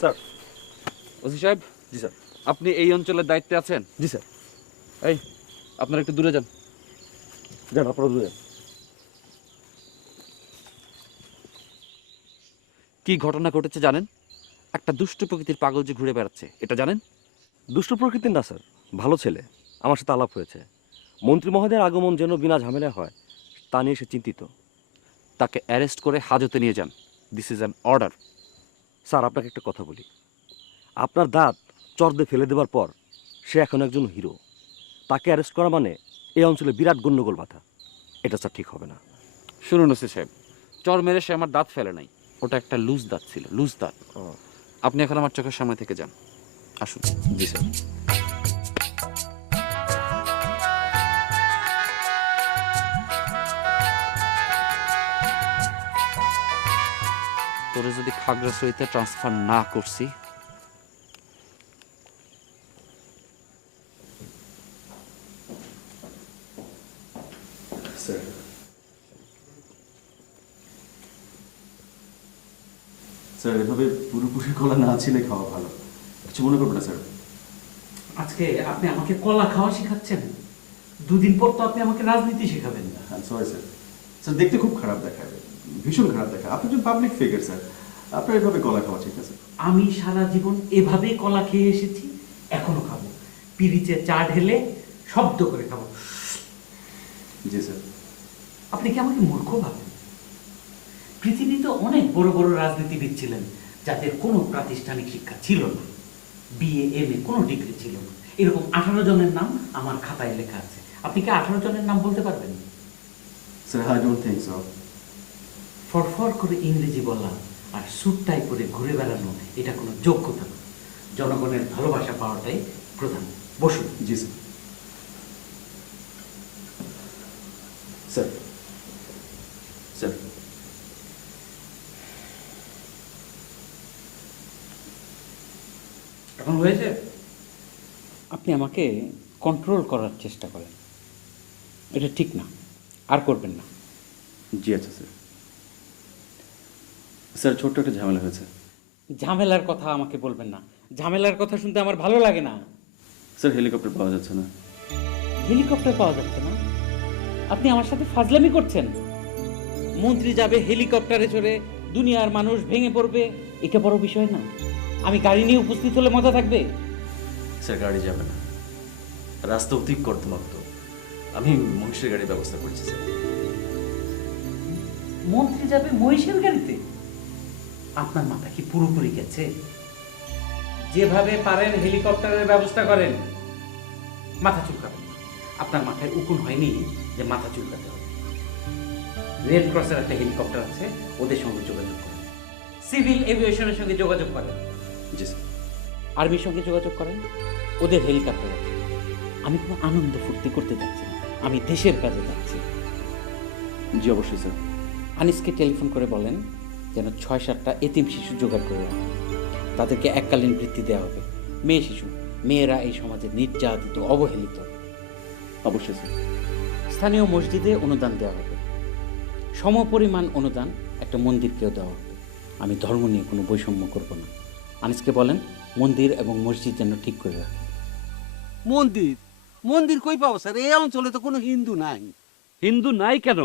Sir. OC সাহেব, জি sir. আপনি এই অঞ্চলের দায়িত্বে আছেন? জি স্যার। এই, আপনারা একটু দূরে যান। যান, আপনারা দূরে যান। কি ঘটনা ঘটেছে জানেন? একটা দুষ্ট প্রকৃতির পাগল যে ঘুরে বেড়াচ্ছে, এটা জানেন? দুষ্ট প্রকৃতির না স্যার, ভালো ছেলে। আমার সাথে আলাপ হয়েছে। মন্ত্রী মহোদয়ের আগমন যেন বিনা ঝামেলা হয় তা নিয়ে সে চিন্তিত। তাকে অ্যারেস্ট করে হাজতে নিয়ে যান। This is an order. Sir, আপনাকে একটা কথা বলি। আপনার দাঁত চর দিয়ে ফেলে দেওয়ার পর সে এখন একজন হিরো। তাকে অ্যারেস্ট করা মানে এই অঞ্চলে বিরাট গণ্ডগোল বাধা। এটা স্যার ঠিক হবে না। শুনুন ওসি সাহেব, চর মেরে সে আমার দাঁত ফেলে নাই। ওটা একটা লুজ দাঁত ছিল, লুজ দাঁত। আপনি এখন আমার চোখের সামনে থেকে যান, আসুন। জি স্যার। তোরে যদি খাগড়াছড়িতে ট্রান্সফার না করছি, স্যার, স্যার এভাবে পুরোপুরি কলা না ছিলে খাওয়া ভালো। কিছু মনে করবেন না স্যার। আজকে আপনি আমাকে কলা খাওয়া শেখাচ্ছেন? দুদিন পর তো আপনি আমাকে রাজনীতি শেখাবেন না। Sorry sir. স্যার দেখতে খুব খারাপ দেখায়, ভীষণ খারাপ দেখায়। আপনি একজন পাবলিক ফিগার স্যার, আপনার এভাবে গলা খাওয়া ঠিক আছে? আমি সারা জীবন এভাবেই কলা খেয়ে এসেছি, এখনো খাবো। পিরিচে চা ঢেলে শব্দ করে খাবো। জি স্যার। আপনি কি আমাকে মূর্খ ভাবেন? পৃথিবীতে অনেক বড় বড় রাজনীতিবিদ ছিলেন যাদের কোনো প্রাতিষ্ঠানিক শিক্ষা ছিল না, বিএ এমএ কোনো ডিগ্রি ছিল না। এরকম 18 জনের নাম আমার খাতায় লেখা আছে। আপনি কি 18 জনের নাম বলতে পারবেন? Sir I don't think so. ফরফর করে ইংরেজি বলা আর স্যুটটাই করে ঘুরে বেড়ানো এটা কোনো যোগ্যতা না। জনগণের ভালোবাসা পাওয়াটাই প্রধান। বসুন। জি স্যার। স্যার, স্যার এখন হয়েছে? আপনি আমাকে কন্ট্রোল করার চেষ্টা করেন, এটা ঠিক না, আর করবেন না। জি আচ্ছা স্যার। স্যার ছোট্ট একটা ঝামেলা হয়েছে। ঝামেলার কথা আমাকে বলবেন না, ঝামেলার কথা শুনতে আমার ভালো লাগে না। স্যার হেলিকপ্টার পাওয়া যাচ্ছে না। হেলিকপ্টার পাওয়া যাচ্ছে না? আপনি আমার সাথে ফাজলামি করছেন? মন্ত্রী যাবে হেলিকপ্টারে চড়ে, দুনিয়ার মানুষ ভেঙে পড়বে, এটা বড় বিষয় না? আমি গাড়ি নিয়ে উপস্থিত হলে মজা থাকবে? স্যার গাড়ি যাবে না, রাস্তা অতি কর্দমাক্ত। আমি মহিষের গাড়ির ব্যবস্থা করছি স্যার। মন্ত্রী যাবে মহিষের গাড়িতে? আপনার মাথা কি পুরোপুরি গেছে? যেভাবে পারেন হেলিকপ্টারের ব্যবস্থা করেন। মাথা চুলকাবেন না। আপনার মাথায় উকুন হয়নি যে মাথা চুলকাতে হবে। রেড ক্রসের একটা হেলিকপ্টার আছে, ওদের সঙ্গে যোগাযোগ করেন। সিভিল এভিয়েশনের সঙ্গে যোগাযোগ করেন। জি স্যার। আর্মির সঙ্গে যোগাযোগ করেন, ওদের হেলিকপ্টার আছে। আমি কোনো আনন্দ ফুর্তি করতে যাচ্ছি না, আমি দেশের কাজে যাচ্ছি। জি অবশ্যই স্যার। আনিসকে টেলিফোন করে বলেন যেন 6-7টা এতিম শিশু জোগাড় করে রাখে। তাদেরকে এককালীন বৃত্তি দেওয়া হবে। মেয়ে শিশু, মেয়েরা এই সমাজে নির্যাতিত, অবহেলিত। অবশ্যই স্যার। স্থানীয় মসজিদে অনুদান দেওয়া হবে। সমপরিমাণ অনুদান একটা মন্দিরকেও দেওয়া হবে। আমি ধর্ম নিয়ে কোনো বৈষম্য করব না। আনিসকে বলেন মন্দির এবং মসজিদ যেন ঠিক করে রাখে। মন্দির মন্দির কই পাবো স্যার? এই অঞ্চলে তো কোনো হিন্দু নাই। হিন্দু নাই কেন?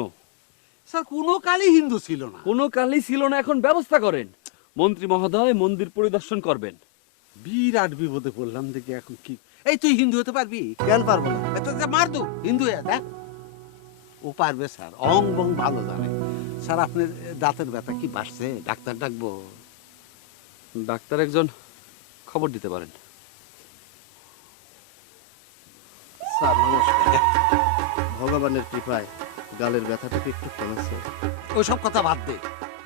স্যার কোনো কালই হিন্দু ছিল না। কোনো কালই ছিল না, এখন ব্যবস্থা করেন। মন্ত্রী মহোদয় মন্দির পরিদর্শন করবেন। বিরাট বিপদে পড়লাম দেখি এখন কি। এই তুই হিন্দু হতে পারবি? কেন পারবো না? এত মার দু হিন্দু হয়ে দেখ। ও পারবে স্যার, অং বং ভালো জানে। স্যার আপনার দাঁতের ব্যথা কি বাড়ছে? ডাক্তার ডাকবো? ডাক্তার একজন খবর দিতে পারেন। স্যার নমস্কার। ভগবানের কৃপায় গালের ব্যথাটাকে একটু কমেছে। ওইসব কথা বাদ দে।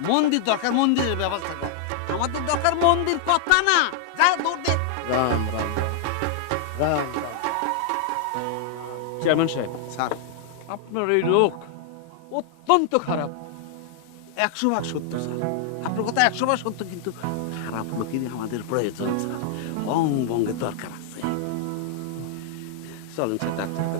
মন্দির দরকার, মন্দিরের ব্যবস্থা কর। আমাদের দরকার মন্দির, কথা না। যা দৌড় দে। রাম রাম রাম রাম। চেয়ারম্যান সাহেব, স্যার আপনার এই রোগ অত্যন্ত খারাপ। 100 ভাগ সত্য স্যার, আপনার কথা 100 ভাগ সত্য, কিন্তু খারাপ লোকেরই আমাদের প্রয়োজন স্যার। অং বঙ্গের দরকার আছে। চলেন স্যার ডাক্তার।